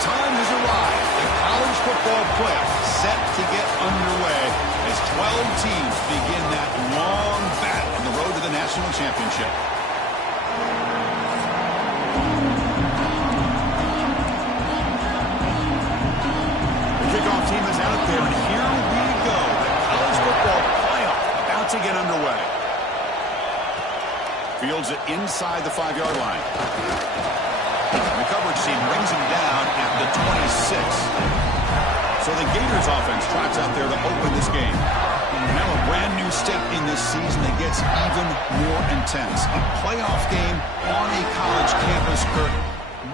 time has arrived. The college football playoff set to get underway as 12 teams begin that long battle on the road to the national championship. The kickoff team is out there, and here we go. The college football playoff about to get underway. Fields it inside the 5-yard line. The coverage team brings him down at the 26. So the Gators offense trots out there to open this game. Now a brand new step in this season that gets even more intense. A playoff game on a college campus, Kurt.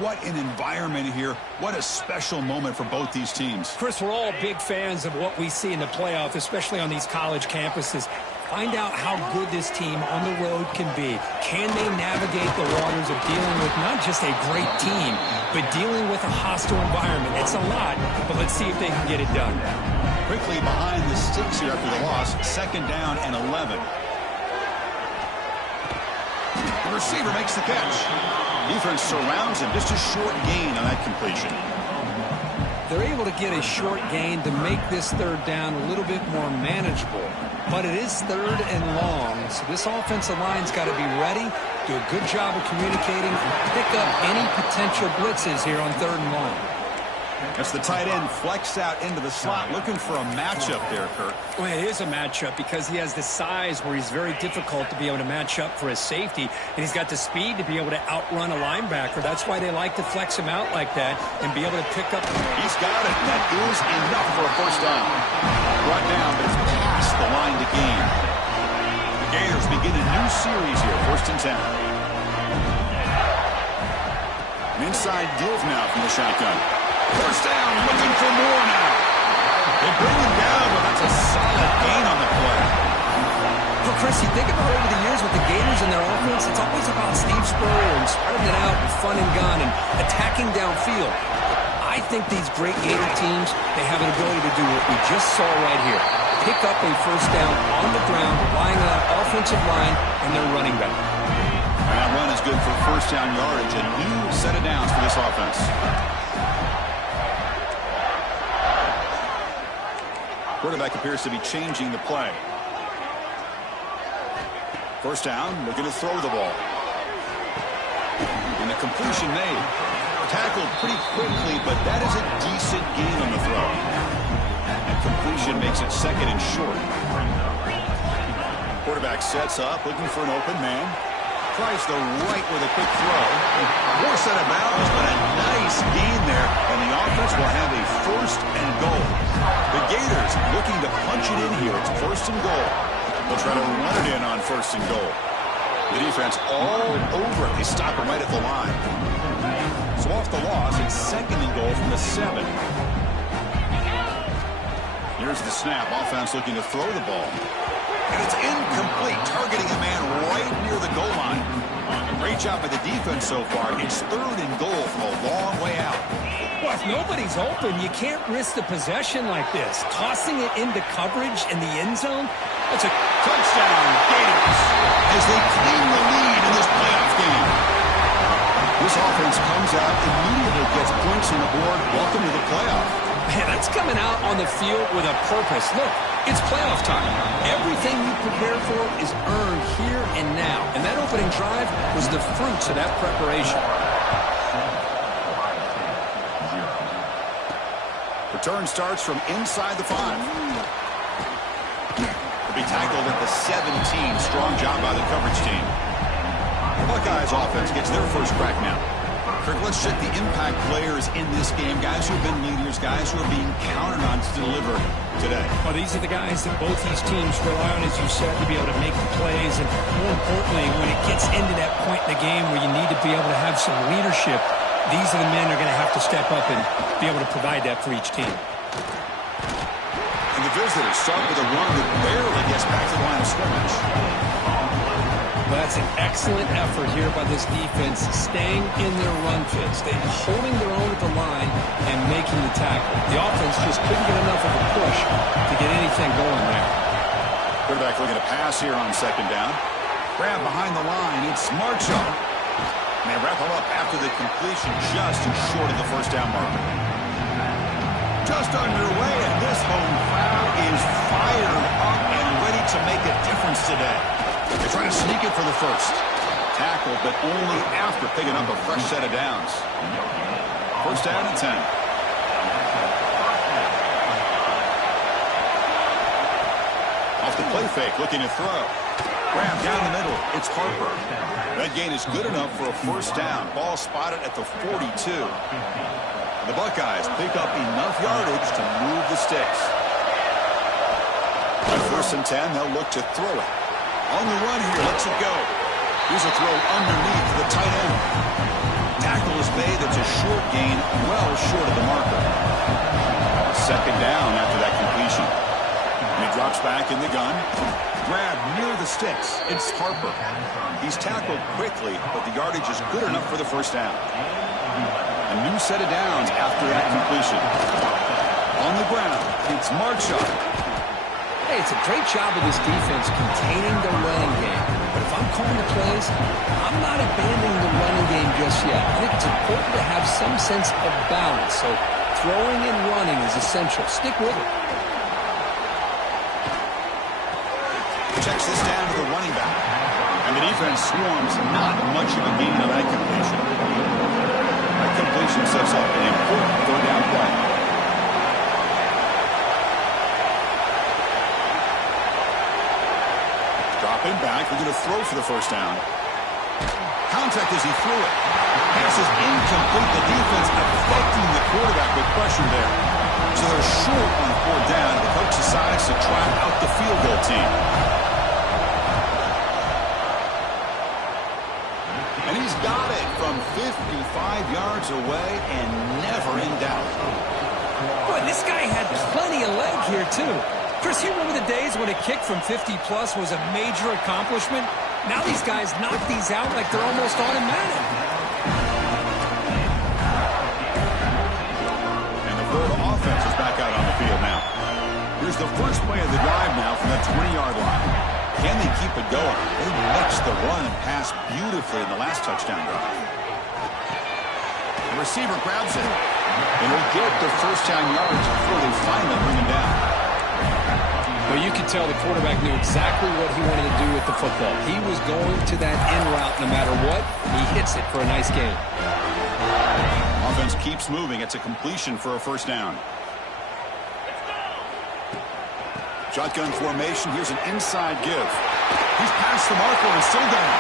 What an environment here. What a special moment for both these teams. Chris, we're all big fans of what we see in the playoff, especially on these college campuses. Find out how good this team on the road can be. Can they navigate the waters of dealing with not just a great team, but dealing with a hostile environment? It's a lot, but let's see if they can get it done. Quickly behind the sticks here after the loss. 2nd down and 11. The receiver makes the catch. Defense surrounds him. Just a short gain on that completion. They're able to get a short gain to make this 3rd down a little bit more manageable. But it is 3rd and long, so this offensive line's got to be ready, do a good job of communicating, and pick up any potential blitzes here on 3rd and long. That's the tight end flexed out into the slot, looking for a matchup there, Kurt. Well, it is a matchup because he has the size where he's very difficult to be able to match up for his safety, and he's got the speed to be able to outrun a linebacker. That's why they like to flex him out like that and be able to pick up. He's got it. That is enough for a 1st down. Brought down, but it's past the line to gain. The Gators begin a new series here, 1st and 10. An inside give now from the shotgun. 1st down, looking for more now. They bring him down, but that's a solid gain on the play. Well, Chris, you think about over the years with the Gators and their offense, it's always about Steve Spurrier and spreading it out and fun and gun and attacking downfield. I think these great Gator teams, they have an ability to do what we just saw right here. Pick up a 1st down on the ground, relying on that offensive line and their running back. And that run is good for 1st down yardage. A new set of downs for this offense. Quarterback appears to be changing the play. 1st down, looking to throw the ball. And the completion made. Tackled pretty quickly, but that is a decent gain on the throw. And completion makes it 2nd and short. Quarterback sets up, looking for an open man. Tries the right with a quick throw. More set of bounds, but a nice gain there. And the offense will have a 1st and goal. The Gators looking to punch it in here. It's 1st and goal. They'll try to run it in on 1st and goal. The defense all over it. They stop him right at the line. So off the loss, it's 2nd and goal from the 7. Here's the snap. Offense looking to throw the ball. And it's incomplete, targeting a man right near the goal line. Great job by the defense so far. It's 3rd and goal from a long way out. Well, if nobody's open, you can't risk the possession like this. Tossing it into coverage in the end zone, that's a touchdown, Gators. As they claim the lead in this playoff game. This offense comes out, immediately gets points on the board. Welcome to the playoff. Man, that's coming out on the field with a purpose. Look, it's playoff time. Everything you prepare for is earned here and now. And that opening drive was the fruits of that preparation. Return starts from inside the 5. Will be tackled at the 17. Strong job by the coverage team. The Buckeyes offense gets their first crack now. Kirk, let's check the impact players in this game. Guys who have been leaders, guys who are being counted on to deliver today. Well, these are the guys that both these teams rely on, as you said, to be able to make the plays. And more importantly, when it gets into that point in the game where you need to be able to have some leadership, these are the men that are going to have to step up and be able to provide that for each team. And the visitors start with a run that barely gets back to the line of scrimmage. Well, that's an excellent effort here by this defense, staying in their run fits. They're holding their own at the line and making the tackle. The offense just couldn't get enough of a push to get anything going there. Quarterback looking to pass here on 2nd down. Grab behind the line. It's Marshall. And they wrap him up after the completion, just short of the first down marker. Just underway, and this home crowd is fired up and ready to make a difference today. They try to sneak it for the first. Tackled, but only after picking up a fresh set of downs. First down and 10. Off the play fake, looking to throw. Grab down the middle. It's Harper. That gain is good enough for a first down. Ball spotted at the 42. The Buckeyes pick up enough yardage to move the sticks. At first and 10, they'll look to throw it. On the run here, lets it go. Here's a throw underneath the tight end. Tackle is made. It's a short gain, well short of the marker. Second down after that completion. And he drops back in the gun. Grab near the sticks. It's Harper. He's tackled quickly, but the yardage is good enough for the first down. A new set of downs after that completion. On the ground, it's Marchuk. Hey, it's a great job of this defense containing the running game. But if I'm calling the plays, I'm not abandoning the running game just yet. I think it's important to have some sense of balance. So throwing and running is essential. Stick with it. Checks this down to the running back. And the defense swarms not much of a gain on that completion. That completion sets up an important third down play. Dropping back, we're going to throw for the first down. Contact as he threw it. Pass is incomplete. The defense affecting the quarterback with pressure there. So they're short on fourth down. The coach decides to try out the field goal team. And he's got it from 55 yards away and never in doubt. Boy, this guy had plenty of leg here, too. Chris, you remember the days when a kick from 50-plus was a major accomplishment? Now these guys knock these out like they're almost automatic. And the Florida offense is back out on the field now. Here's the first play of the drive now from the 20-yard line. Can they keep it going? They mixed the run and pass beautifully in the last touchdown drive. The receiver grabs it. And he'll get the first down yards before they finally bring him down. Well, you could tell the quarterback knew exactly what he wanted to do with the football. He was going to that end route no matter what. He hits it for a nice gain. Offense keeps moving. It's a completion for a first down. Shotgun formation. Here's an inside give. He's past the marker and still down.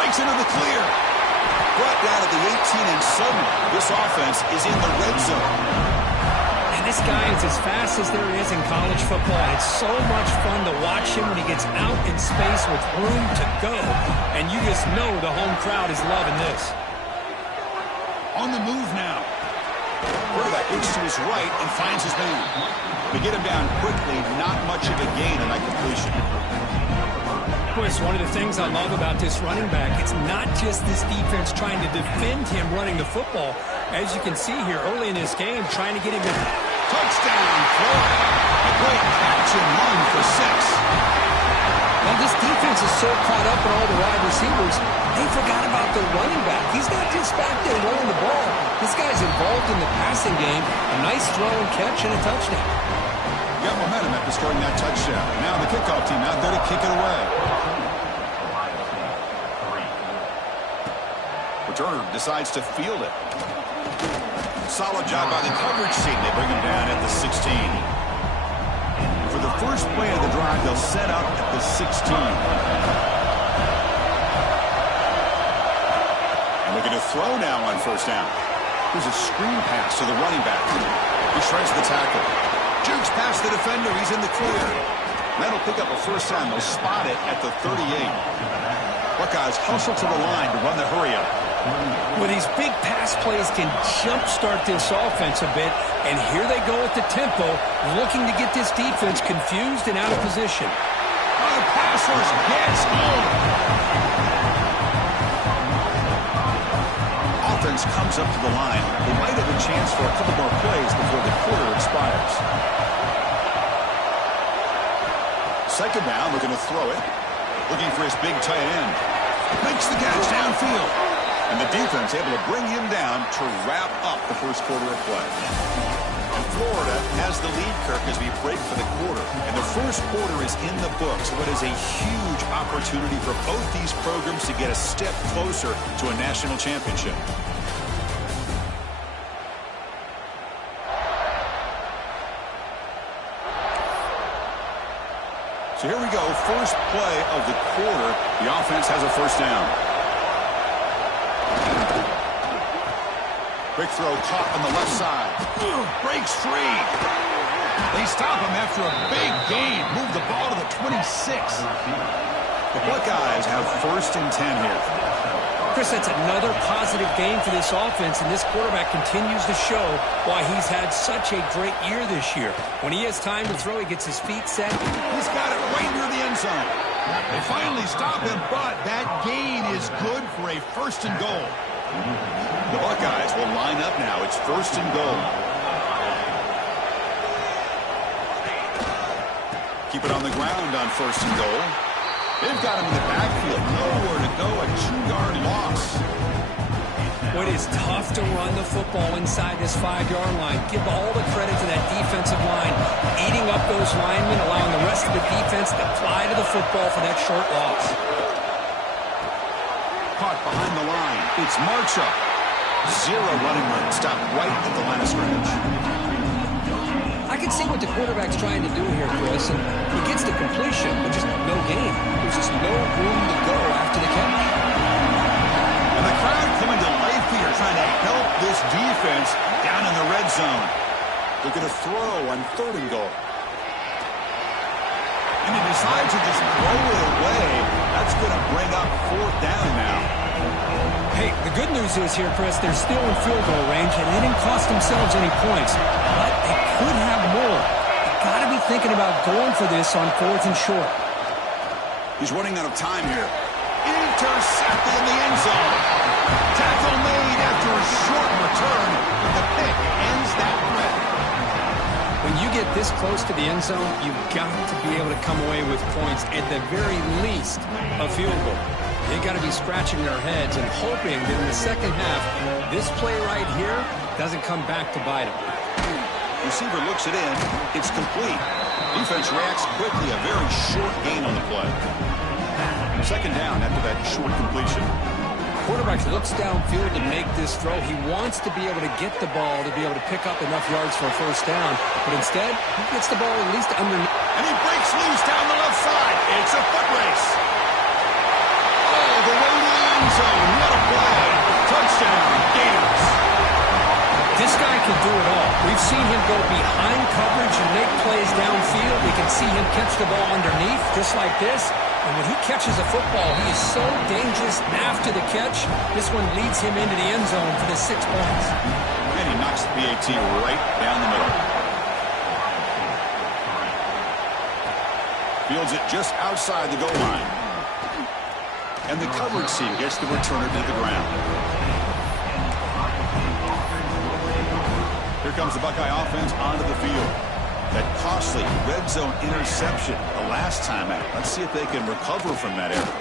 Breaks into the clear. Brought down at the 18, and suddenly this offense is in the red zone. And this guy is as fast as there is in college football. It's so much fun to watch him when he gets out in space with room to go. And you just know the home crowd is loving this. On the move now. Quarterback looks to his right and finds his man. They get him down quickly, not much of a gain on that completion. Boy, it's one of the things I love about this running back. It's not just this defense trying to defend him running the football. As you can see here early in this game, trying to get him to touchdown, Florida. A great catch and run for 6. Now, this defense is so caught up in all the wide receivers, they forgot about the running back. He's not just back there running the ball. This guy's involved in the passing game. A nice throw and catch and a touchdown. Got momentum after scoring that touchdown. Now the kickoff team out there to kick it away. Returner decides to field it. Solid job by the coverage team. They bring him down at the 16. For the first play of the drive, they'll set up at the 16. And looking to throw now on first down. Here's a screen pass to the running back. He shreds the tackle. Jukes past the defender. He's in the clear. That'll pick up a first down. They'll spot it at the 38. Buckeyes hustle to the line to run the hurry-up. Well, these big pass plays can jumpstart this offense a bit, and here they go at the tempo, looking to get this defense confused and out of position. Oh, the pass rush gets home. Offense comes up to the line. They might have a chance for a couple more plays before the quarter expires. Second down, looking to throw it. Looking for his big tight end. Makes the catch downfield. And the defense able to bring him down to wrap up the first quarter of play. And Florida has the lead, Kirk, as we break for the quarter. And the first quarter is in the books. What is a huge opportunity for both these programs to get a step closer to a national championship. So here we go, first play of the quarter. The offense has a first down. Quick throw caught on the left side. Breaks free. They stop him after a big gain. Move the ball to the 26. The Buckeyes have first and 10 here. Chris, that's another positive game for this offense, and this quarterback continues to show why he's had such a great year this year. When he has time to throw, he gets his feet set. He's got it right near the end zone. They finally stop him, but that gain is good for a first and goal. The Buckeyes will line up now. It's first and goal. Keep it on the ground on first and goal. They've got him in the backfield. Nowhere to go. A 2-yard loss. Well, it is tough to run the football inside this 5-yard line. Give all the credit to that defensive line, eating up those linemen, allowing the rest of the defense to fly to the football for that short loss. Caught behind the line. It's Marshall. Zero running room. Stopped right at the line of scrimmage. I can see what the quarterback's trying to do here, Chris, and he gets the completion, but just no gain. There's just no room to go after the catch. And the crowd coming to life here, trying to help this defense down in the red zone. They're going to throw on third and goal. And he decides to just throw it away. That's going to bring up fourth down now. Hey, the good news is here, Chris, they're still in field goal range, and they didn't cost themselves any points. But they could have more. You've got to be thinking about going for this on fourth and short. He's running out of time here. Intercepted in the end zone. Tackle made after a short return, but the pick ends that threat. When you get this close to the end zone, you've got to be able to come away with points, at the very least, a field goal. They got to be scratching their heads and hoping that in the second half, this play right here doesn't come back to bite them. Receiver looks it in. It's complete. Defense reacts quickly. A very short gain on the play. Second down after that short completion. Quarterback looks downfield to make this throw. He wants to be able to get the ball to be able to pick up enough yards for a first down. But instead, he gets the ball at least underneath. And he breaks loose down the left side. It's a foot race. Oh, the way to the end zone. What a play. Touchdown, Gators. This guy can do it all. We've seen him go behind coverage and make plays downfield. We can see him catch the ball underneath, just like this. And when he catches a football, he is so dangerous after the catch. This one leads him into the end zone for the 6 points. And he knocks the PAT right down the middle. Fields it just outside the goal line. And the coverage team gets the returner to the ground. Here comes the Buckeye offense onto the field. That costly red zone interception the last time out. Let's see if they can recover from that error.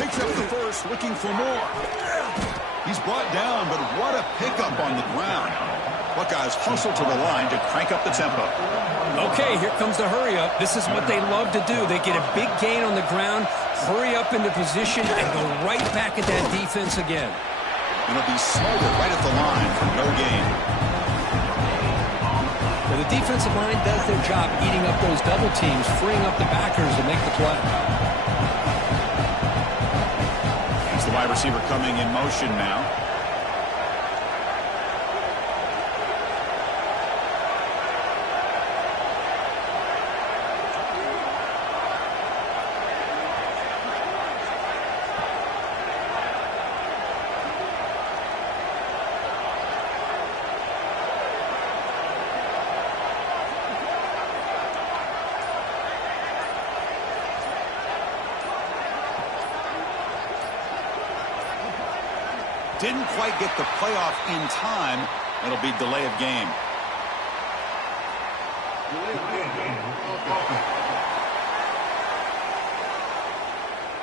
Picks up the first, looking for more. He's brought down, but what a pickup on the ground. Buckeyes hustle to the line to crank up the tempo. Okay, here comes the hurry up. This is what they love to do. They get a big gain on the ground, hurry up into position, and go right back at that defense again. And it'll be smothered right at the line for no gain. Well, the defensive line does their job eating up those double teams, freeing up the backers to make the play. It's the wide receiver coming in motion now. Didn't quite get the playoff in time. It'll be delay of game.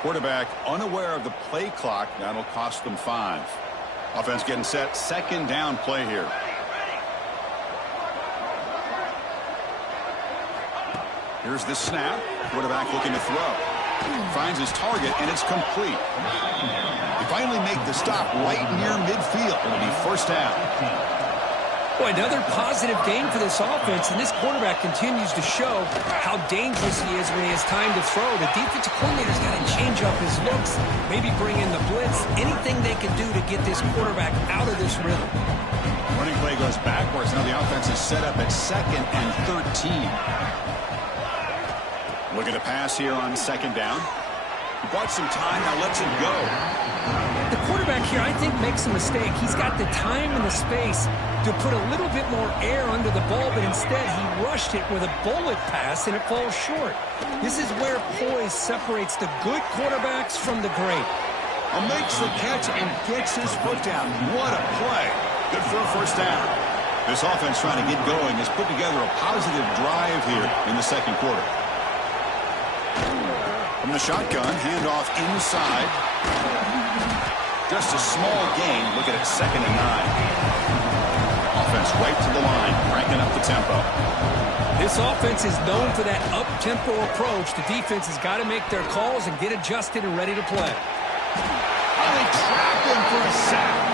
Quarterback unaware of the play clock. That'll cost them 5. Offense getting set. Second down play here. Here's the snap. Quarterback looking to throw. Finds his target, and it's complete. They finally make the stop right near midfield. It'll be first down. Boy, another positive game for this offense, and this quarterback continues to show how dangerous he is when he has time to throw. The defensive coordinator's got to change up his looks, maybe bring in the blitz, anything they can do to get this quarterback out of this rhythm. Running play goes backwards. Now the offense is set up at 2nd and 13. Look at the pass here on 2nd down. He bought some time, now lets it go. The quarterback here, I think, makes a mistake. He's got the time and the space to put a little bit more air under the ball, but instead he rushed it with a bullet pass, and it falls short. This is where poise separates the good quarterbacks from the great. Makes the catch and gets his foot down. What a play. Good for a first down. This offense trying to get going has put together a positive drive here in the second quarter. From the shotgun, handoff inside. Just a small gain. Look at it, 2nd and 9. Offense right to the line, cranking up the tempo. This offense is known for that up-tempo approach. The defense has got to make their calls and get adjusted and ready to play. Oh, they trapped him for a sack.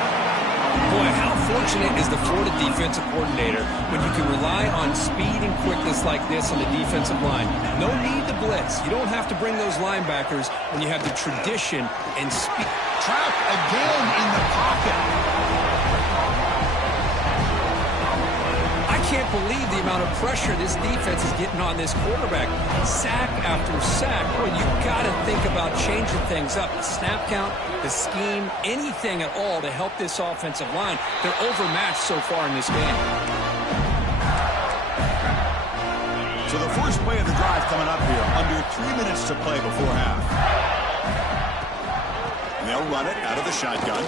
Boy, how fortunate is the Florida defensive coordinator when you can rely on speed and quickness like this on the defensive line. No need to blitz. You don't have to bring those linebackers when you have the tradition and speed. Trapped again in the pocket. I can't believe the amount of pressure this defense is getting on this quarterback. Sack after sack. Well, you've got to think about changing things up. The snap count, the scheme, anything at all to help this offensive line. They're overmatched so far in this game. So the first play of the drive coming up here. Under 3 minutes to play before half. And they'll run it out of the shotgun.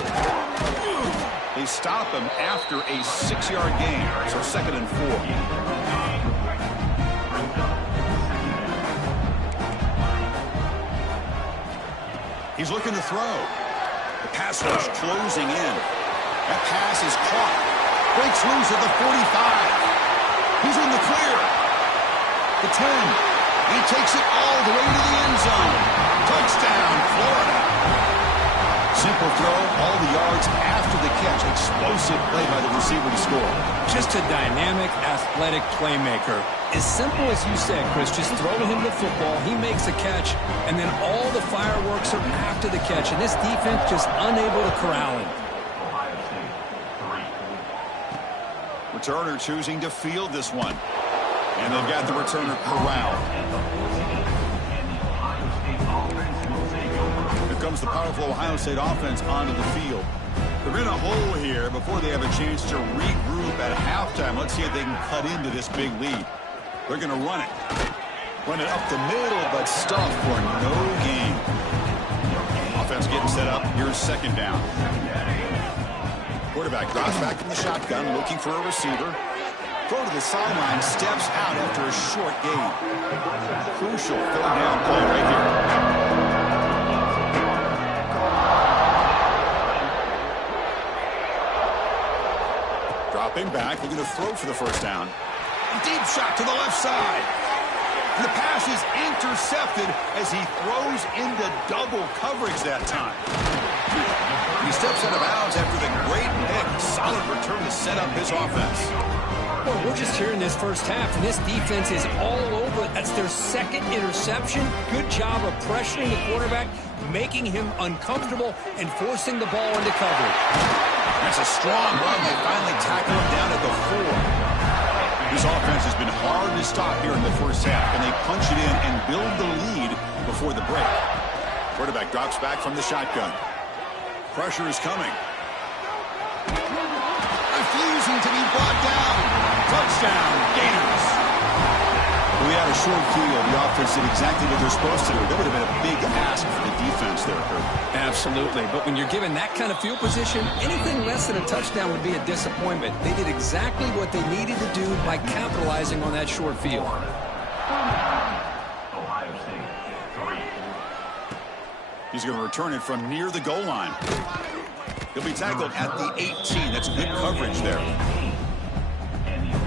They stop him after a 6-yard gain, so 2nd and 4. He's looking to throw. The pass rush closing in. That pass is caught. Breaks loose at the 45. He's in the clear. The 10. He takes it all the way to the end zone. Touchdown, Florida. Simple throw, all the yards after the catch. Explosive play by the receiver to score. Just a dynamic, athletic playmaker. As simple as you said, Chris, just throw him the football, he makes a catch, and then all the fireworks are after the catch. And this defense just unable to corral him. Returner choosing to field this one. And they've got the returner corralled. Comes the powerful Ohio State offense onto the field. They're in a hole here before they have a chance to regroup at halftime. Let's see if they can cut into this big lead. They're going to run it. Run it up the middle, but stuff for no gain. Offense getting set up. Here's 2nd down. Quarterback drops back from the shotgun, looking for a receiver. Throw to the sideline, steps out after a short gain. Crucial 3rd down play right here. Dropping back, looking to throw for the first down. Deep shot to the left side. And the pass is intercepted as he throws into double coverage that time. He steps out of bounds after the great pick. Solid return to set up his offense. Well, we're just here in this first half, and this defense is all over it. That's their 2nd interception. Good job of pressuring the quarterback, making him uncomfortable, and forcing the ball into coverage. That's a strong run. They finally tackle him down at the 4. This offense has been hard to stop here in the first half, and they punch it in and build the lead before the break. Quarterback drops back from the shotgun. Pressure is coming. Refusing to be brought down. Touchdown, Gators. We had a short field. The offense did exactly what they're supposed to do. That would have been a big ask for the defense there, Kurt. Absolutely. But when you're given that kind of field position, anything less than a touchdown would be a disappointment. They did exactly what they needed to do by capitalizing on that short field. He's going to return it from near the goal line. He'll be tackled at the 18. That's good coverage there.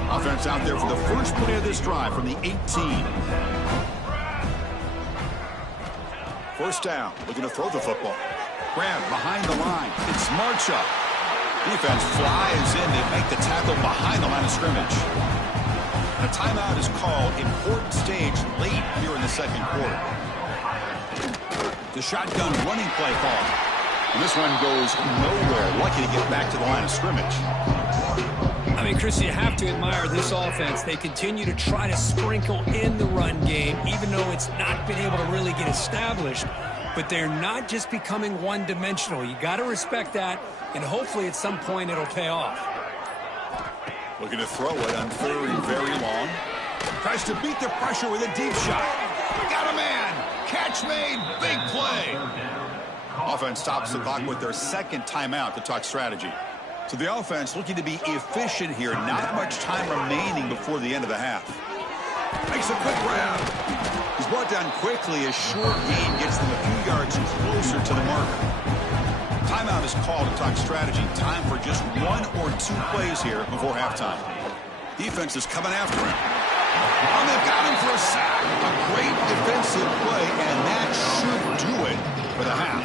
Offense out there for the first play of this drive from the 18. First down, looking to throw the football. Grab behind the line. It's Marchuk. Defense flies in to make the tackle behind the line of scrimmage. And a timeout is called. Important stage late here in the second quarter. The shotgun running play call. And this one goes nowhere. Lucky to get back to the line of scrimmage. I mean, Chris, you have to admire this offense. They continue to try to sprinkle in the run game, even though it's not been able to really get established. But they're not just becoming one-dimensional. You got to respect that, and hopefully at some point it'll pay off. Looking to throw it on third and very long. Tries to beat the pressure with a deep shot. Got a man. Catch made. Big play. Offense stops the clock with their second timeout to talk strategy. So the offense looking to be efficient here. Not much time remaining before the end of the half. Makes a quick grab. He's brought down quickly. A short gain gets them a few yards closer to the marker. Timeout is called to talk strategy. Time for just one or two plays here before halftime. Defense is coming after him. Oh, they've got him for a sack. A great defensive play, and that should do it for the half.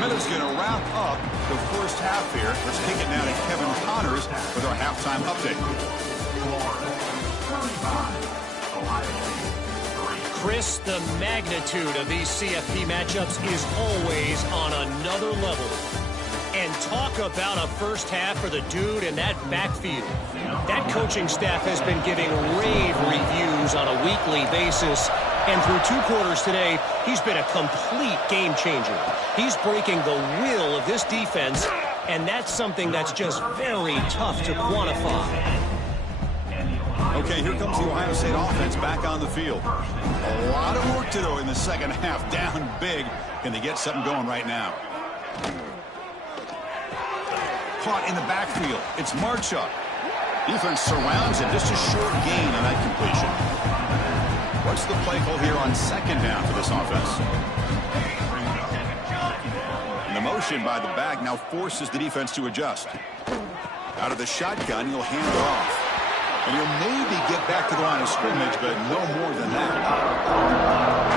Minutes going to wrap up the first half here. Let's take it now to Kevin Connors with our halftime update. Chris, the magnitude of these CFP matchups is always on another level. And talk about a first half for the dude in that backfield. That coaching staff has been giving rave reviews on a weekly basis. And through two quarters today, he's been a complete game changer. He's breaking the will of this defense, and that's something that's just very tough to quantify. Okay, here comes the Ohio State offense back on the field. A lot of work to do in the second half. Down big. Can they get something going right now? Caught in the backfield. It's Marchuk. Defense surrounds him. Just a short gain on that completion. What's the play call here on second down for this offense? And the motion by the back now forces the defense to adjust. Out of the shotgun, he'll hand it off. And he'll maybe get back to the line of scrimmage, but no more than that.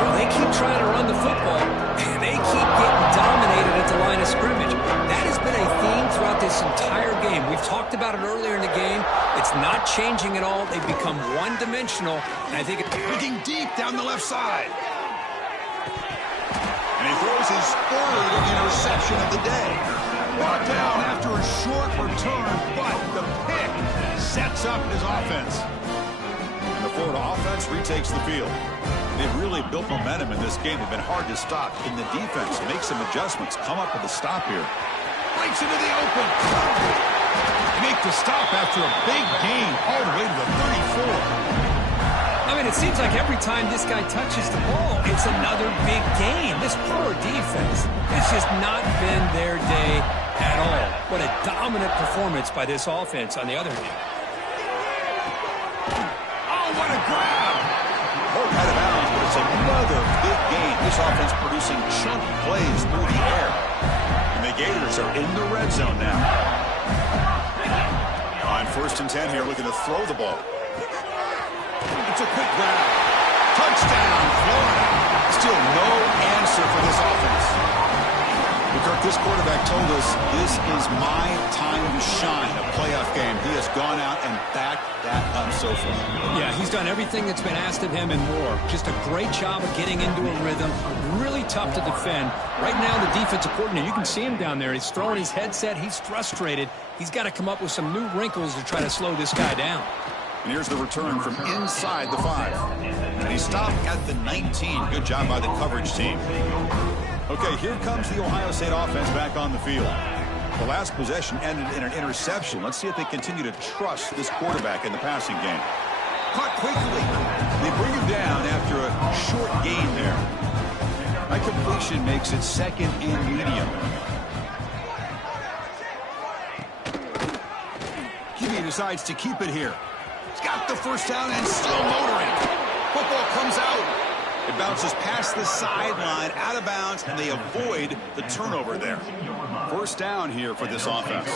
Well, they keep trying to run the football, and they keep getting dominated at the line of scrimmage. That has been a theme throughout this entire game. We've talked about it earlier in the game. It's not changing at all. They've become one-dimensional, and I think it's looking deep down the left side. And he throws his third interception of the day. Brought down after a short return, but the pick sets up his offense. And the Florida offense retakes the field. They've really built momentum in this game. They've been hard to stop. In the defense, make some adjustments. Come up with a stop here. Breaks into the open. Make the stop after a big gain all the way to the 34. I mean, it seems like every time this guy touches the ball, it's another big gain. This poor defense has just not been their day at all. What a dominant performance by this offense on the other hand. Oh, what a grab! Hope out of bounds, but it's another big gain. This offense producing chunk plays through the air. And the Gators are in the red zone now. On 1st and 10 here, looking to throw the ball. It's a quick grab. Touchdown, Florida. Still no answer for this offense. Kirk, this quarterback told us this is my time to shine, a playoff game. He has gone out and backed that up so far. Yeah, he's done everything that's been asked of him and more. Just a great job of getting into a rhythm. Really tough to defend. Right now, the defensive coordinator, you can see him down there. He's throwing his headset. He's frustrated. He's got to come up with some new wrinkles to try to slow this guy down. And here's the return from inside the 5. And he stopped at the 19. Good job by the coverage team. Okay, here comes the Ohio State offense back on the field. The last possession ended in an interception. Let's see if they continue to trust this quarterback in the passing game. Caught quickly. They bring him down after a short gain there. That completion makes it second and medium. QB decides to keep it here. He's got the first down and still motoring. Football comes out. It bounces past the sideline, out of bounds, and they avoid the turnover there. First down here for this offense.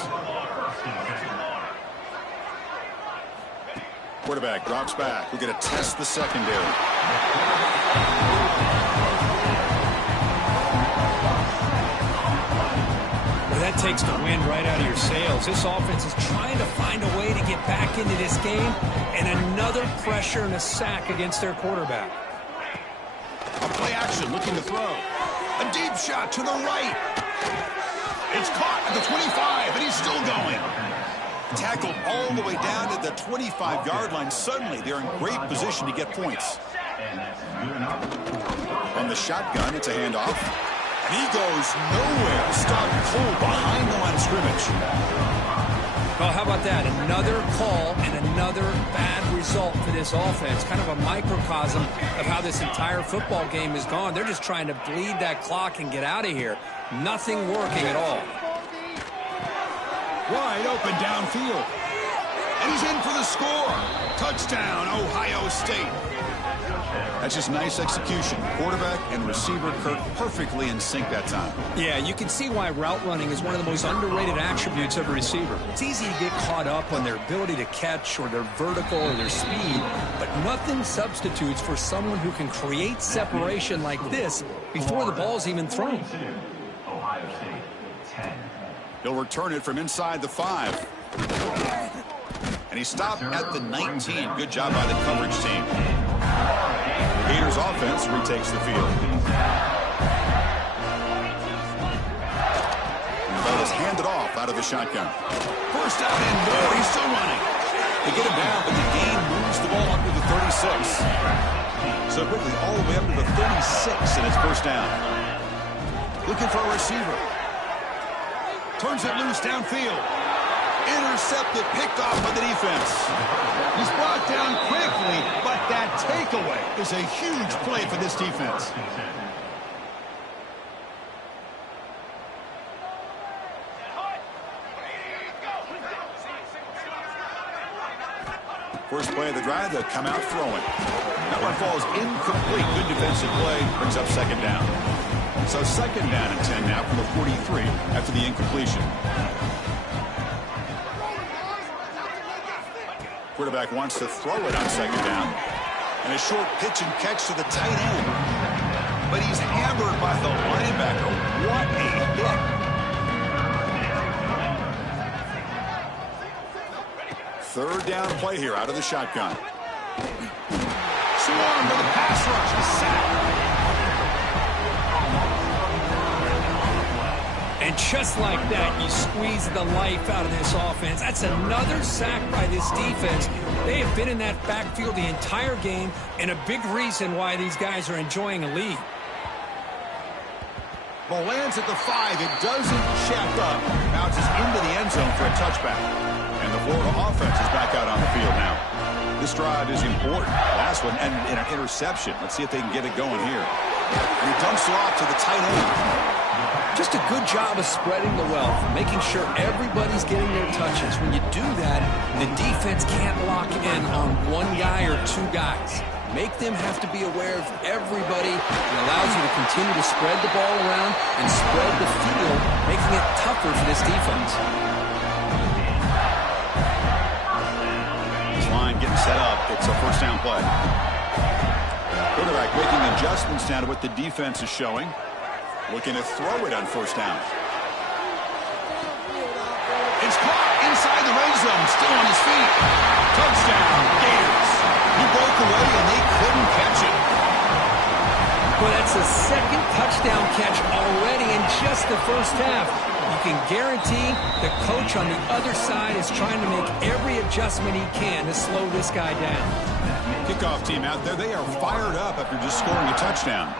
Quarterback drops back. We're going to test the secondary. That takes the wind right out of your sails. This offense is trying to find a way to get back into this game, and another pressure and a sack against their quarterback. A play action, looking to throw. A deep shot to the right. It's caught at the 25, and he's still going. Tackled all the way down to the 25-yard line. Suddenly, they're in great position to get points. On the shotgun, it's a handoff. And he goes nowhere. Stopped cold behind the line of scrimmage. Well, how about that? Another call and another bad result for this offense. Kind of a microcosm of how this entire football game has gone. They're just trying to bleed that clock and get out of here. Nothing working at all. Wide open downfield. And he's in for the score. Touchdown, Ohio State. That's just nice execution. Quarterback and receiver Kirk perfectly in sync that time. Yeah, you can see why route running is one of the most underrated attributes of a receiver. It's easy to get caught up on their ability to catch or their vertical or their speed, but nothing substitutes for someone who can create separation like this before the ball's even thrown. He'll return it from inside the 5. And he stopped at the 19. Good job by the coverage team. Gators offense retakes the field. Ball is handed off out of the shotgun. First down and more. He's still running. They get him down, but the game moves the ball up to the 36. So quickly all the way up to the 36, and it's first down. Looking for a receiver. Turns it loose downfield. Intercepted, picked off by the defense. He's brought down quickly, but that takeaway is a huge play for this defense. First play of the drive, they'll come out throwing. That one falls incomplete. Good defensive play, brings up second down. So second down and 10 now from the 43 after the incompletion. Quarterback wants to throw it on second down. And a short pitch and catch to the tight end. But he's hammered by the linebacker. What a hit. Third down play here out of the shotgun. Swarmed with a pass rush. A sack. And just like that, you squeeze the life out of this offense. That's another sack by this defense. They have been in that backfield the entire game, and a big reason why these guys are enjoying a lead. Ball lands at the 5. It doesn't check up. Bounces into the end zone for a touchback. And the Florida offense is back out on the field now. This drive is important. Last one ended in an interception. Let's see if they can get it going here. And he dumps it off to the tight end. Just a good job of spreading the wealth, making sure everybody's getting their touches. When you do that, the defense can't lock in on one guy or two guys. Make them have to be aware of everybody. It allows you to continue to spread the ball around and spread the field, making it tougher for this defense. This line getting set up. It's a first down play. Quarterback making adjustments now to what the defense is showing. Looking to throw it on first down. It's caught inside the red zone. Still on his feet. Touchdown, Gators. He broke away and they couldn't catch it. Well, that's the second touchdown catch already in just the first half. You can guarantee the coach on the other side is trying to make every adjustment he can to slow this guy down. Kickoff team out there. They are fired up after just scoring a touchdown.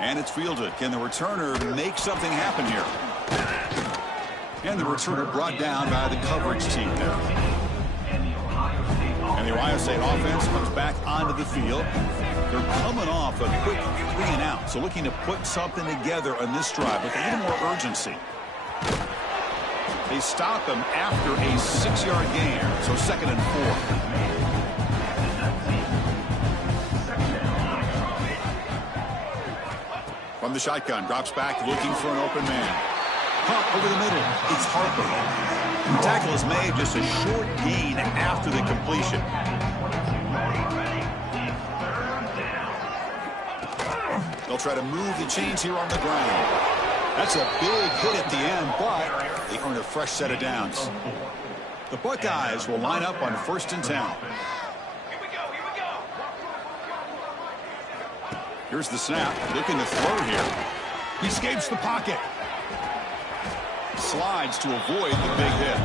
And it's fielded. Can the returner make something happen here? And the returner brought down by the coverage team there. And the Ohio State offense comes back onto the field. They're coming off a quick 3 and out. So looking to put something together on this drive with a little more urgency. They stop them after a 6-yard gain. So second and 4. From the shotgun, drops back, looking for an open man. Pump over the middle. It's Harper. The tackle is made, just a short gain after the completion. They'll try to move the chains here on the ground. That's a big hit at the end, but they earn a fresh set of downs. The Buckeyes will line up on 1st and 10. Here's the snap, looking to throw here. He escapes the pocket. Slides to avoid the big hit.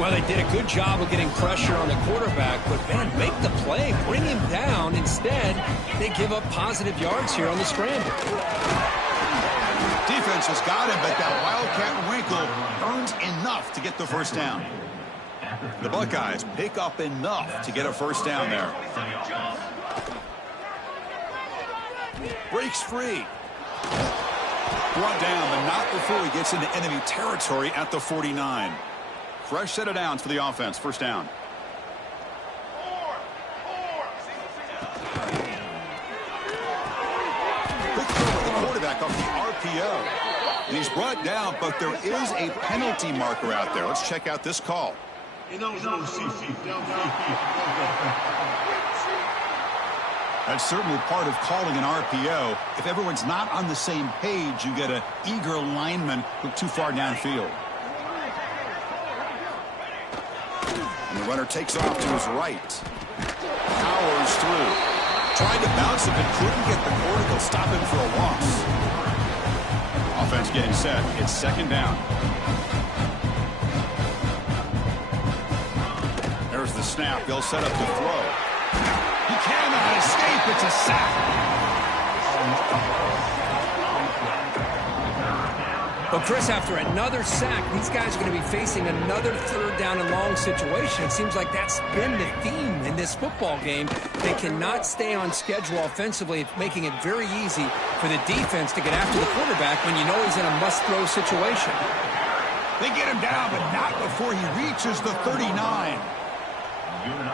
Well, they did a good job of getting pressure on the quarterback, but, man, make the play. Bring him down. Instead, they give up positive yards here on the scramble. Defense has got him, but that Wildcat wrinkle earns enough to get the first down. The Buckeyes pick up enough to get a first down there. Breaks free. Brought down, but not before he gets into enemy territory at the 49. Fresh set of downs for the offense. First down. Quick throw with the quarterback off the RPO. And he's brought down, but there is a penalty marker out there. Let's check out this call. That's certainly part of calling an RPO. If everyone's not on the same page, you get an eager lineman who's too far downfield. And the runner takes off to his right. Powers through. Tried to bounce him but couldn't get the cord. He'll stop him for a loss. Offense getting set. It's 2nd down. There's the snap. They'll set up to throw. He cannot escape. It's a sack. Well, Chris, after another sack, these guys are going to be facing another 3rd down and long situation. It seems like that's been the theme in this football game. They cannot stay on schedule offensively, making it very easy for the defense to get after the quarterback when you know he's in a must-throw situation. They get him down, but not before he reaches the 39.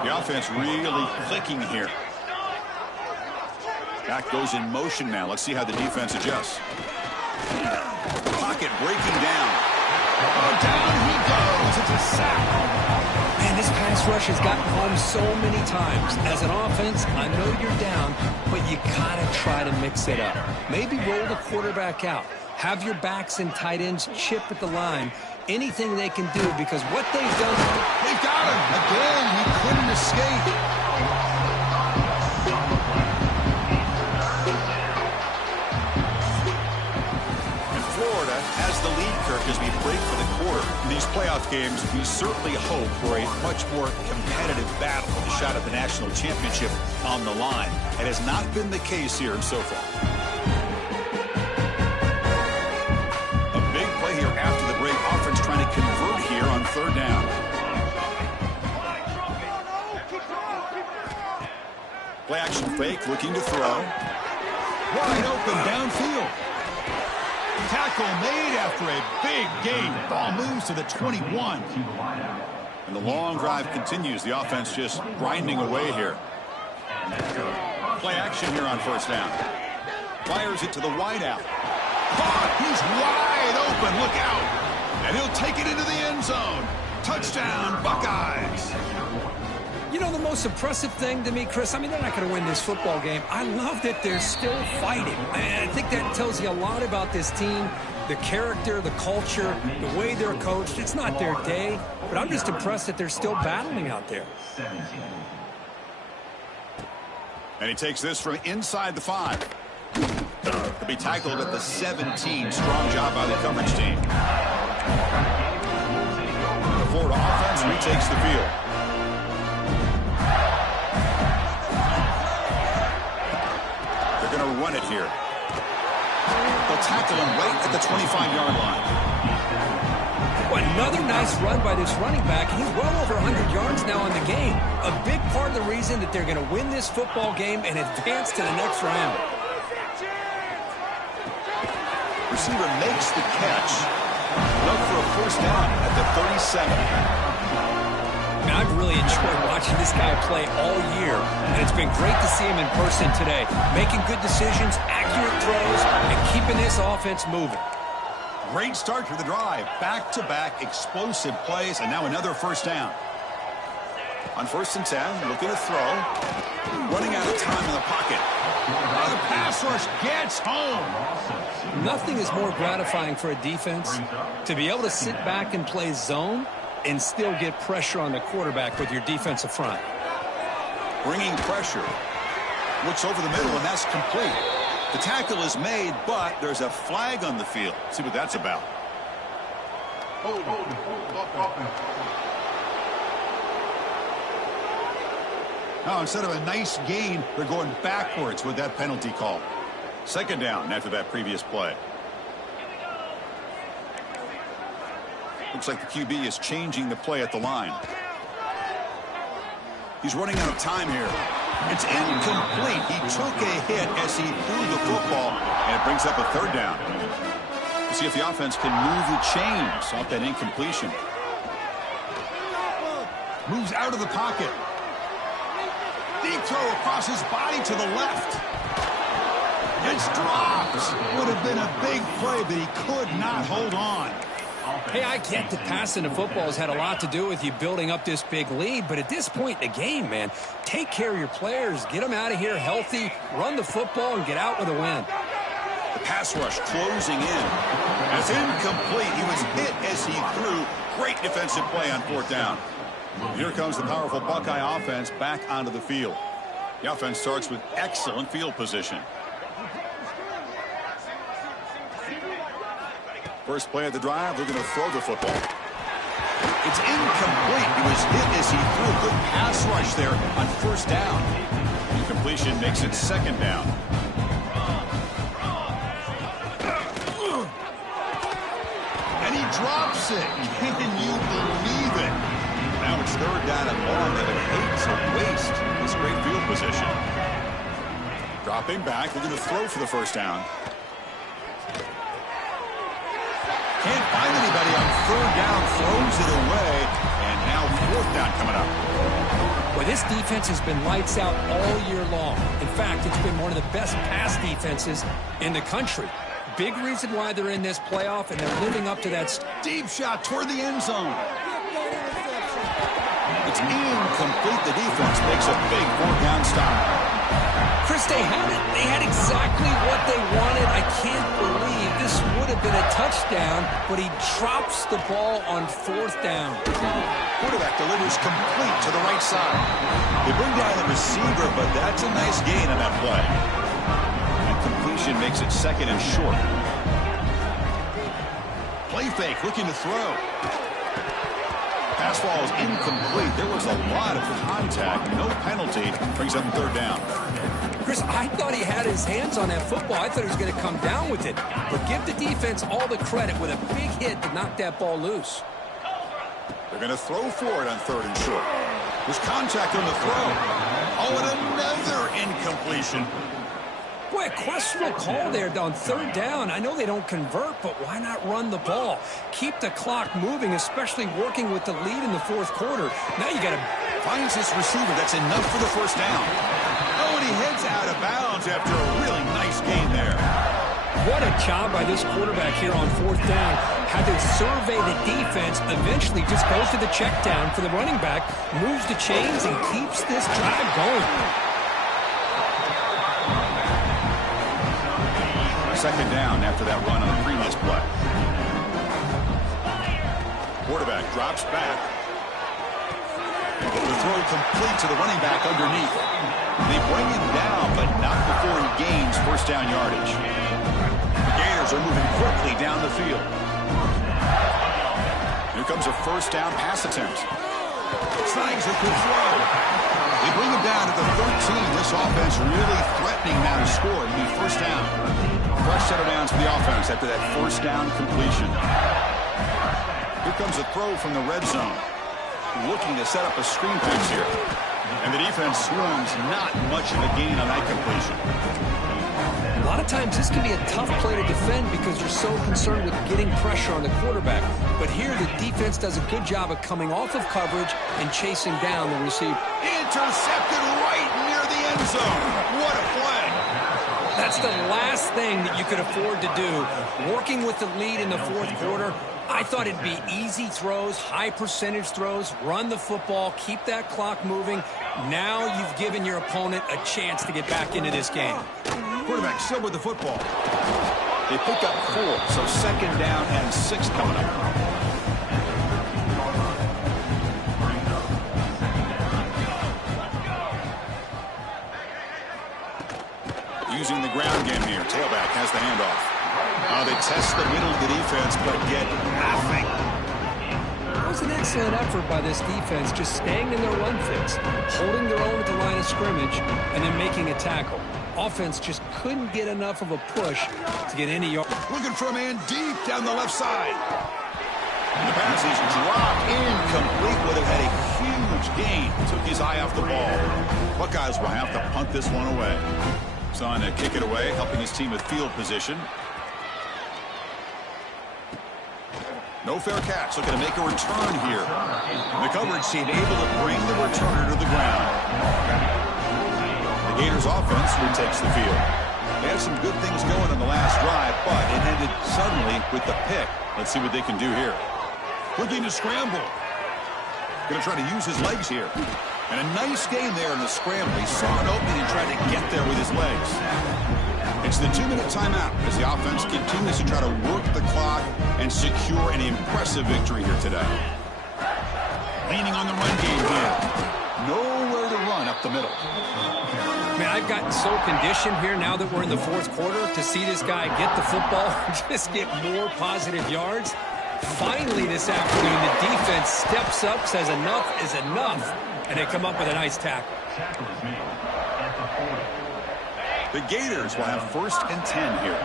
The offense really clicking here. Back goes in motion now. Let's see how the defense adjusts. Pocket breaking down. Oh, down he goes. It's a sack. Man, this pass rush has gotten home so many times. As an offense, I know you're down, but you gotta try to mix it up. Maybe roll the quarterback out. Have your backs and tight ends chip at the line. Anything they can do, because what they've done... They've got him. Again, he couldn't escape. And Florida has the lead, Kirk, as we break for the quarter. In these playoff games, we certainly hope for a much more competitive battle with a shot at the national championship on the line. It has not been the case here so far. Trying to convert here on 3rd down. Play action fake, looking to throw. Wide open downfield. Tackle made after a big gain. Ball moves to the 21. And the long drive continues. The offense just grinding away here. Play action here on 1st down. Fires it to the wideout. Caught. He's wide open. Look out. And he'll take it into the end zone. Touchdown, Buckeyes. You know, the most impressive thing to me, Chris, I mean, they're not going to win this football game. I love that they're still fighting. I think that tells you a lot about this team, the character, the culture, the way they're coached. It's not their day, but I'm just impressed that they're still battling out there. And he takes this from inside the 5. He'll be tackled at the 17. Strong job by the coverage team. The Florida offense retakes the field. They're going to run it here. They'll tackle him right at the 25-yard line. Well, another nice run by this running back. He's well over 100 yards now in the game. A big part of the reason that they're going to win this football game and advance to the next round. Receiver makes the catch. Look for a first down at the 37. And I've really enjoyed watching this guy play all year, and it's been great to see him in person today, making good decisions, accurate throws, and keeping this offense moving. Great start to the drive. Back-to-back explosive plays, and now another first down. On 1st and 10, looking to throw. Running out of time in the pocket. Oh, the pass rush gets home. Nothing is more gratifying for a defense to be able to sit back and play zone and still get pressure on the quarterback with your defensive front. Bringing pressure. Looks over the middle, and that's complete. The tackle is made, but there's a flag on the field. Let's see what that's about. Now, instead of a nice gain, they're going backwards with that penalty call. 2nd down after that previous play. Looks like the QB is changing the play at the line. He's running out of time here. It's incomplete. He took a hit as he threw the football, and it brings up a 3rd down. We'll see if the offense can move the chains off that incompletion. Moves out of the pocket. Deep throw across his body to the left. It's dropped. Would have been a big play, but he could not hold on. Hey, I get that passing the football has had a lot to do with you building up this big lead, but at this point in the game, man, take care of your players, get them out of here healthy, run the football, and get out with a win. The pass rush closing in. It's incomplete. He was hit as he threw. Great defensive play on 4th down. Here comes the powerful Buckeye offense back onto the field. The offense starts with excellent field position. First play of the drive, they're going to throw the football. It's incomplete. He was hit as he threw a good pass rush there on 1st down. Incompletion makes it 2nd down. And he drops it. Can you believe it? Now it's 3rd down and long. They would hate to waste this great field position. Dropping back, they're going to throw for the 1st down. Can't find anybody on 3rd down, throws it away, and now 4th down coming up. Well, this defense has been lights out all year long. In fact, it's been one of the best pass defenses in the country. Big reason why they're in this playoff, and they're living up to that. Deep shot toward the end zone. It's incomplete. The defense makes a big 4th down stop. Chris, they had it. They had exactly what they wanted. I can't believe this would have been a touchdown, but he drops the ball on 4th down. Quarterback delivers complete to the right side. They bring down the receiver, but that's a nice gain on that play. And completion makes it 2nd and short. Play fake, looking to throw. Pass ball is incomplete. There was a lot of contact. No penalty. Brings up 3rd down. Chris, I thought he had his hands on that football. I thought he was going to come down with it. But give the defense all the credit with a big hit to knock that ball loose. They're going to throw for it on 3rd and short. There's contact on the throw. Oh, and another incompletion. Boy, a questionable call there on 3rd down. I know they don't convert, but why not run the ball? Keep the clock moving, especially working with the lead in the 4th quarter. Now you got to... Finds his receiver. That's enough for the 1st down. Oh, and he heads out of bounds after a really nice gain there. What a job by this quarterback here on 4th down. Had to survey the defense, eventually just goes to the check down for the running back, moves the chains, and keeps this drive going. 2nd down after that run on the previous play. Quarterback drops back. The throw complete to the running back underneath. They bring him down, but not before he gains 1st down yardage. The Gators are moving quickly down the field. Here comes a 1st down pass attempt. Snags a good throw. They bring him down to the 13. This offense really threatening now to score. It'll be 1st down. Fresh set of downs for the offense after that 1st down completion. Here comes a throw from the red zone. Looking to set up a screen pass here. And the defense swarms, not much of a gain on that completion. A lot of times this can be a tough play to defend because you're so concerned with getting pressure on the quarterback. But here the defense does a good job of coming off of coverage and chasing down the receiver. Intercepted right near the end zone. What a play. That's the last thing that you could afford to do. Working with the lead in the fourth quarter, I thought it'd be easy throws, high percentage throws, run the football, keep that clock moving. Now you've given your opponent a chance to get back into this game. Quarterback still with the football. They pick up 4, so second down and 6 coming up. Using the ground game here. Tailback has the handoff. They test the middle of the defense, but get nothing. It was an excellent effort by this defense, just staying in their run fix, holding their own at the line of scrimmage, and then making a tackle. Offense just couldn't get enough of a push to get any yard. Looking for a man deep down the left side. And the pass is dropped incomplete. Would have had a huge gain. Took his eye off the ball. Buckeyes will have to punt this one away. Son to kick it away, helping his team with field position. No fair catch. Looking to make a return here. The coverage team able to bring the returner to the ground. The Gators offense retakes the field. They had some good things going on the last drive, but it ended suddenly with the pick. Let's see what they can do here. Looking to scramble. Going to try to use his legs here. And a nice gain there in the scramble. He saw an opening and tried to get there with his legs. It's the 2-minute timeout as the offense continues to try to work the clock and secure an impressive victory here today. Leaning on the run game here. Nowhere to run up the middle. Man, I've gotten so conditioned here now that we're in the fourth quarter to see this guy get the football and just get more positive yards. Finally this afternoon, the defense steps up, says enough is enough, and they come up with a nice tackle. The Gators will have 1st and 10 here.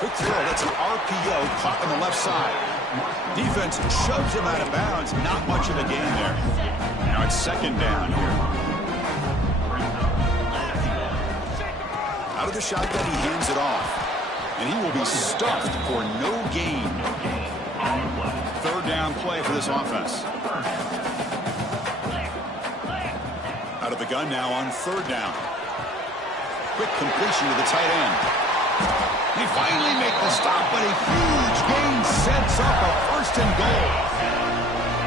Quick throw, that's an RPO caught on the left side. Defense shoves him out of bounds. Not much of a gain there. Now it's second down here. Out of the shotgun, he hands it off. And he will be stuffed for no gain. Third down play for this offense. Out of the gun now on 3rd down. Quick completion to the tight end. They finally make the stop, but a huge gain sets up a 1st and goal.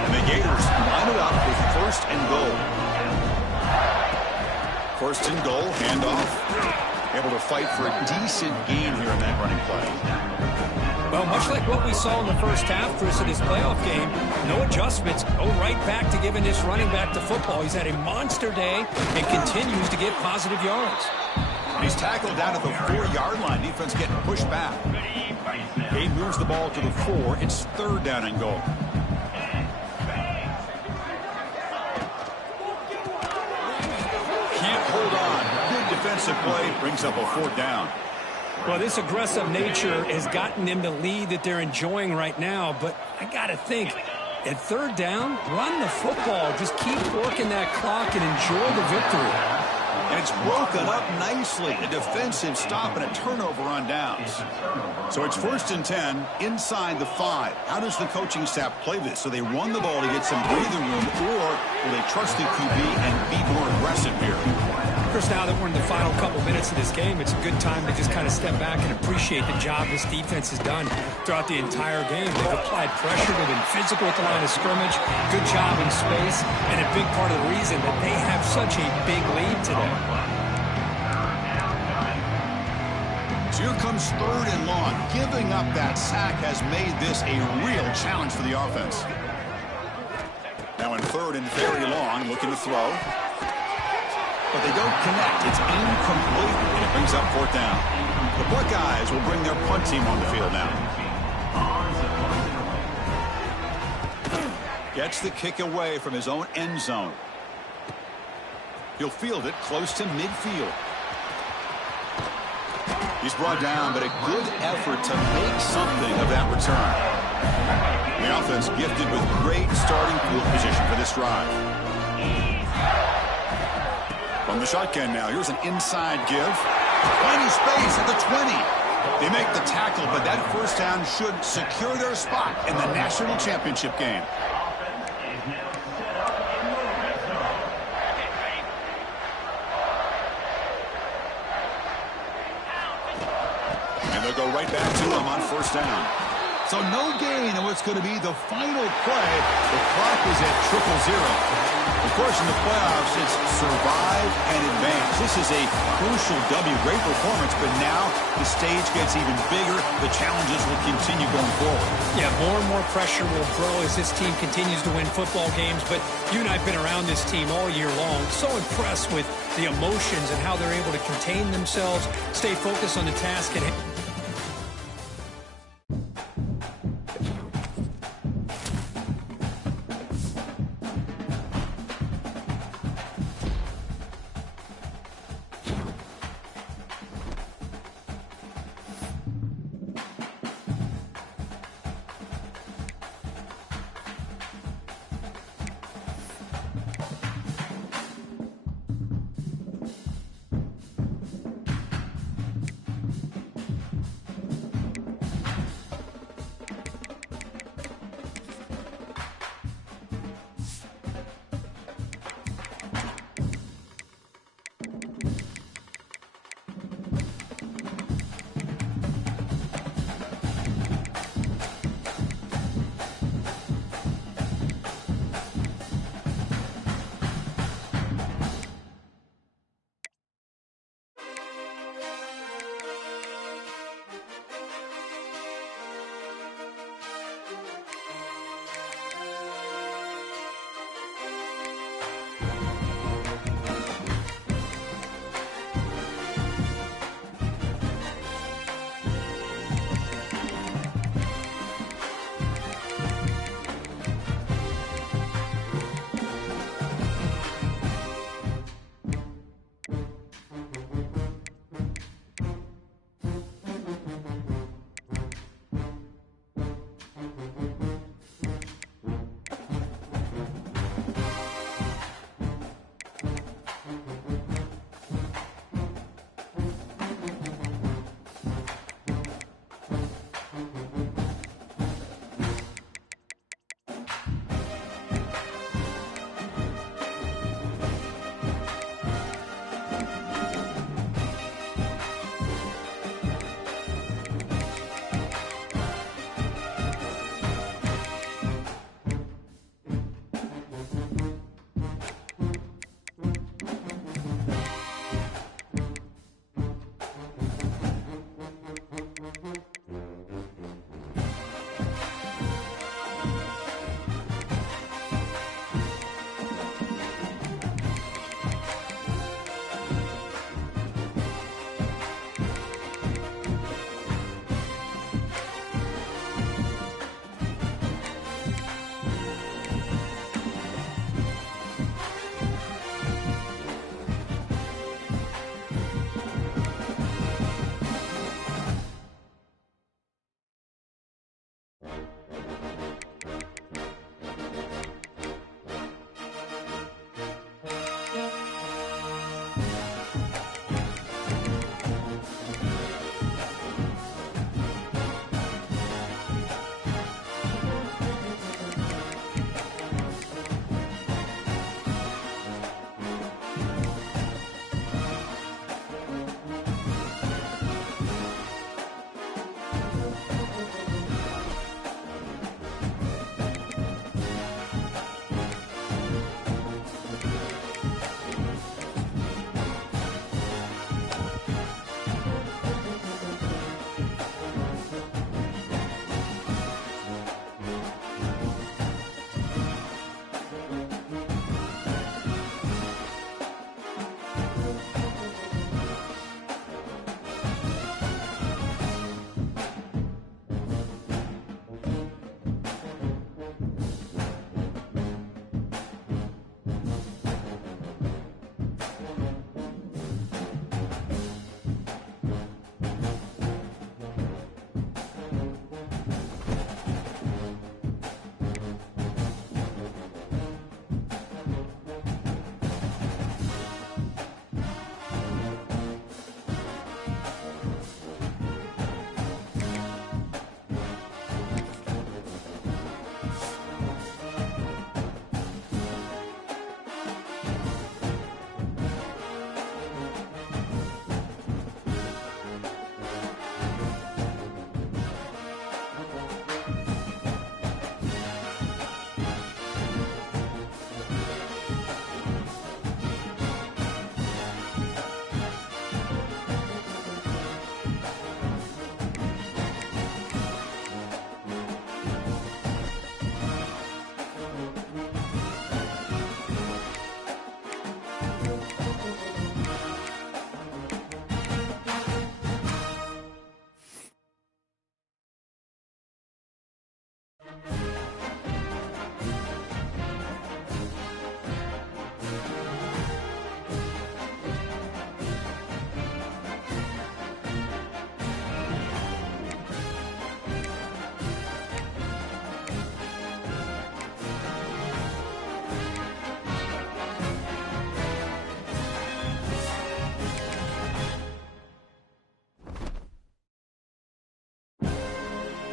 And the Gators line it up with 1st and goal. 1st and goal, handoff. Able to fight for a decent gain here in that running play. Well, much like what we saw in the first half, Chris, of this playoff game, no adjustments. Go right back to giving this running back the football. He's had a monster day and continues to get positive yards. He's tackled down at the 4-yard line. Defense getting pushed back. He moves the ball to the 4. It's 3rd down and goal. Can't hold on. Good defensive play. Brings up a 4th down. Well, this aggressive nature has gotten them the lead that they're enjoying right now. But I got to think, at 3rd down, run the football. Just keep working that clock and enjoy the victory. And it's broken up nicely. A defensive stop and a turnover on downs. So it's 1st and 10 inside the 5. How does the coaching staff play this? So they run the ball to get some breathing room, or will they trust the QB and be more aggressive here? Chris, now that we're in the final couple minutes of this game, it's a good time to just kind of step back and appreciate the job this defense has done throughout the entire game. They've applied pressure. They've been physical at the line of scrimmage. Good job in space. And a big part of the reason that they have such a big lead today. So here comes 3rd and long. Giving up that sack has made this a real challenge for the offense. Now in 3rd and very long, looking to throw. But they don't connect. It's incomplete, and it brings up 4th down. The Buckeyes will bring their punt team on the field now. Gets the kick away from his own end zone. He'll field it close to midfield. He's brought down, but a good effort to make something of that return. The offense gifted with great starting field position for this drive. From the shotgun now, here's an inside give. Plenty space at the 20. They make the tackle, but that first down should secure their spot in the national championship game. And they'll go right back to him on first down. So no gain in what's going to be the final play. The clock is at 0-0. Of course, in the playoffs, it's survive and advance. This is a crucial W. Great performance, but now the stage gets even bigger. The challenges will continue going forward. Yeah, more and more pressure will grow as this team continues to win football games. But you and I have been around this team all year long. So impressed with the emotions and how they're able to contain themselves, stay focused on the task at hand.